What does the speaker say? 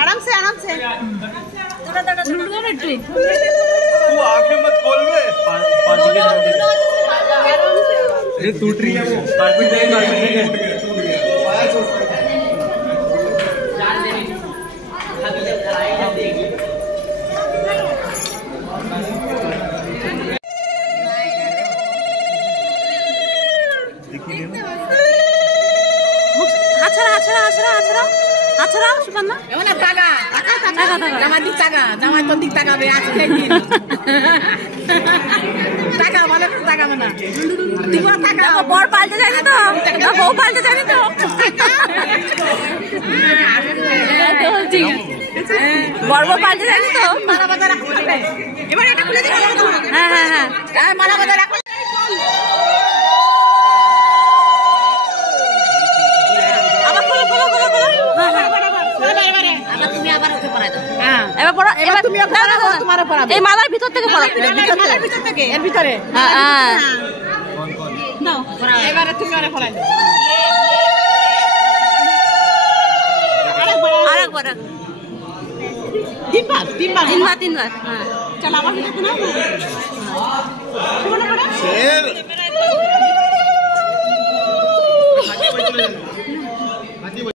आराम से तू आंखें मत खोल बे। ये टूट रही है वो। कारपेट टूट गया। আছরা সুকন্যা এমন টাকা জামাই দিক টাকা জামাই তো দিক টাকা বে আজকে দিন টাকা মানে টাকা মানে দিব টাকা বড় পাল্টে জানি তো বউ পাল্টে জানি তো ঠিক বড় বউ পাল্টে জানি তো মালা বাঁধা রাখো এবার এটা খুলে দিও হ্যাঁ মালা বাঁধা রাখো এই মালার ভিতর থেকে এর ভিতরে এবারে তুমি আরে পড়াই দাও আরেকবার তিনবার চল আমার ভিতরে নাও